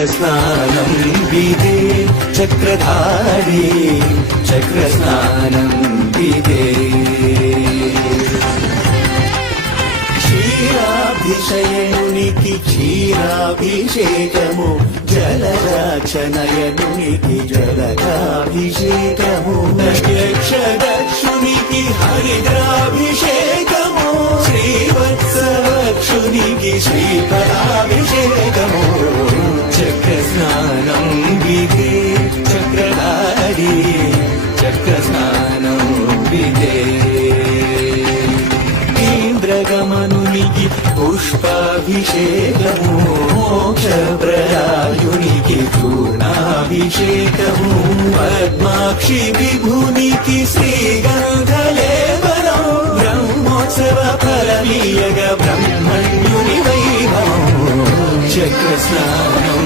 చక్రస్నానం విదే చక్రధారి చక్రస్నానం విదే క్షీరాభిషయనునికి క్షీరాభిషేకము జలదాక్షనయనునికి జలదాభిషేకము యక్షదక్షునికి హరిద్రాభిషేకము శ్రీవత్సవక్షునికి శ్రీఫలాభిషేకము చక్రస్నానం విదే చక్రధారి చక్రస్నానం విదే ఇంద్రగమనునికి పుష్పాభిషేకము మోక్షప్రదాయునికి పూర్ణాభిషేకము పద్మాక్షి విభునికి శ్రీగంధలేవనం బ్రహ్మోత్సవ ఫలమీయగ బ్రహ్మణ్యుని వైభవం చక్రస్నానం